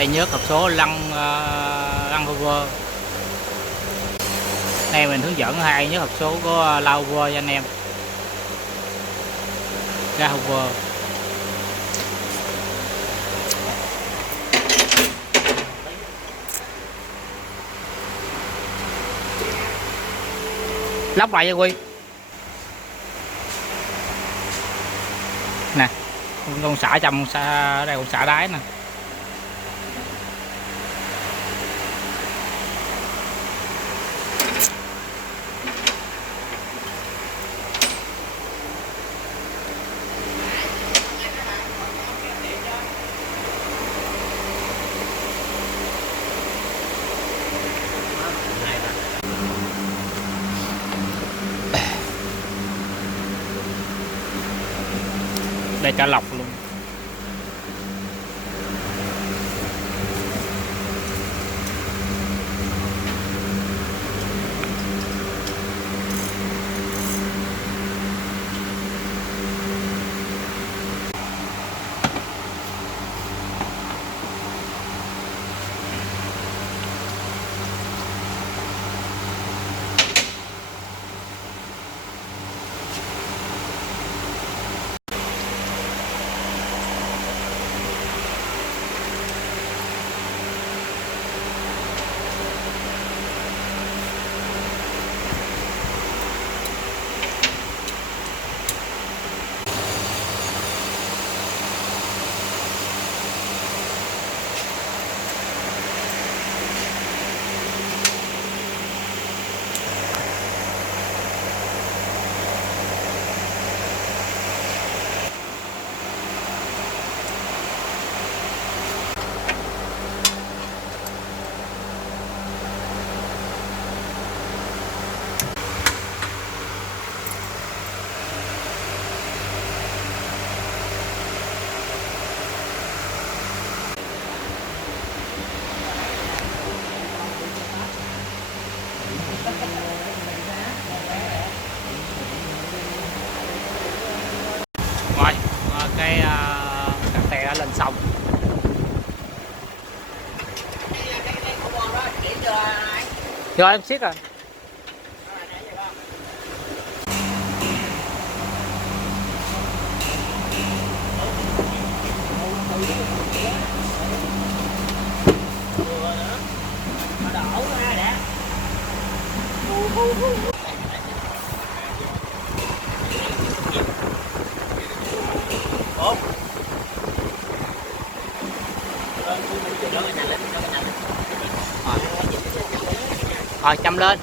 thay nhớt hộp số lăn hover. Nay mình hướng dẫn hai nhớt hộp số của la hover cho anh em. Ga hover lóc lại cho Quy nè, con xả trong ở đây, con xả đáy nè. Đây cả lọc luôn. Rồi cái cặp tè đã lên xong. Rồi em siết rồi. Rồi châm lên.